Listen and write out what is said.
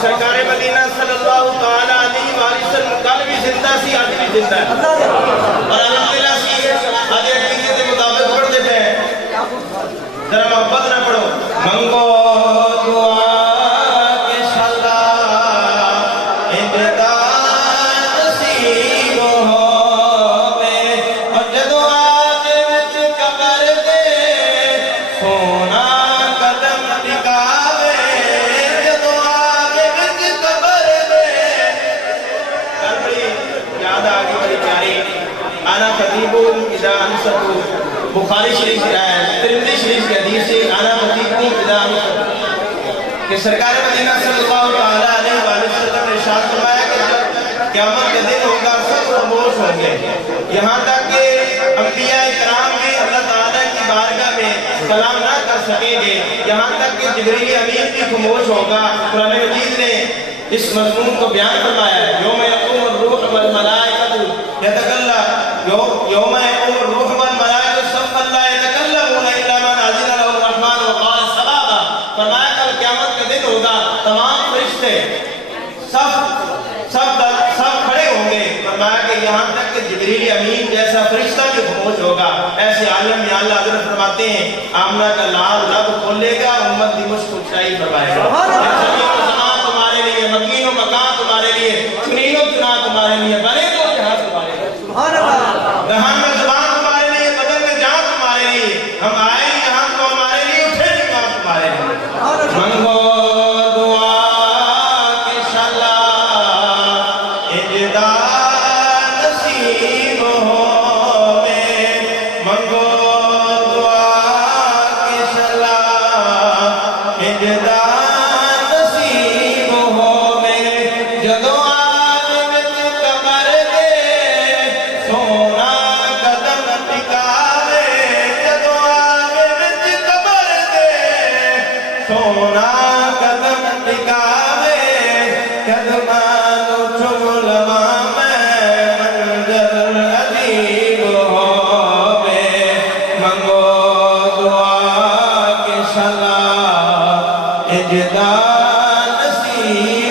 سرکار مدینہ صلی اللہ تعالی علیہ وآلہ وسلم کل بھی زندہ سی آج بھی زندہ ہے اور الحمدللہ سی آج عقیدے کے مطابق پڑھ دیتے ہیں ذرا محبت نہ پڑھو منگو دعا کے شلا امداد نصیب ہووے اور جدو آگے وچ قبر دے سونا قدم ٹکاوے بخاری شریف ترمذی شریف کے حدیث سے انا خطیبنی اذا انصت کہ سرکار مدینہ صلی اللہ تعالی علیہ وآلہ وسلم نے ارشاد فرمایا کہ جب قیامت کا دن ہوگا سب خاموش ہوں گے یہاں تک کہ انبیاء کرام بھی اللہ تعالیٰ کی بارگاہ میں کلام نہ کر سکیں گے یہاں تک کہ جبریل امین بھی خاموش ہوگا قرآن مجید نے اس مضمون کو بیان فرمایا ہے یوم یقوم الروح والملائکۃ یتکلم یوم یقوم الروح والملائکۃ صفا لا یتکلمون الا من اذن له الرحمن وقال صوابا فرمایا کل قیامت کا دن ہوگا تمام فرشتے سب کھڑے ہوں گے فرمایا کہ یہاں تک کہ جبریل امین جیسا فرشتہ بھی خاموش ہوگا ایسے عالم میں اللہ حضرت فرماتے ہیں آمنہ کا لال رب کھولے گا امت دی مشک اونچائی فرمائے گا مکین و مکان تمہارے لیے چنین و چنا تمہارے لیے بنے تو جہاں تمہارے لیے رہن میں زبان تمہارے لیے بدن میں جان تمہارے لیے ہم آئے یہاں تو ہمارے لیے اٹھے نکاح تمہارے لیے منگو دعا کے شلا اجداد نصیب ہووے منگو دعا کے شلا اجداد جدو آگے وچ قبر دے سونا قدم ٹکاوے جدو آگے وچ قبر دے سونا قدم ٹکاوے قدمان چم لواں میں منظر عجیب ہووے منگو دعا کے شلا اجداد نصیب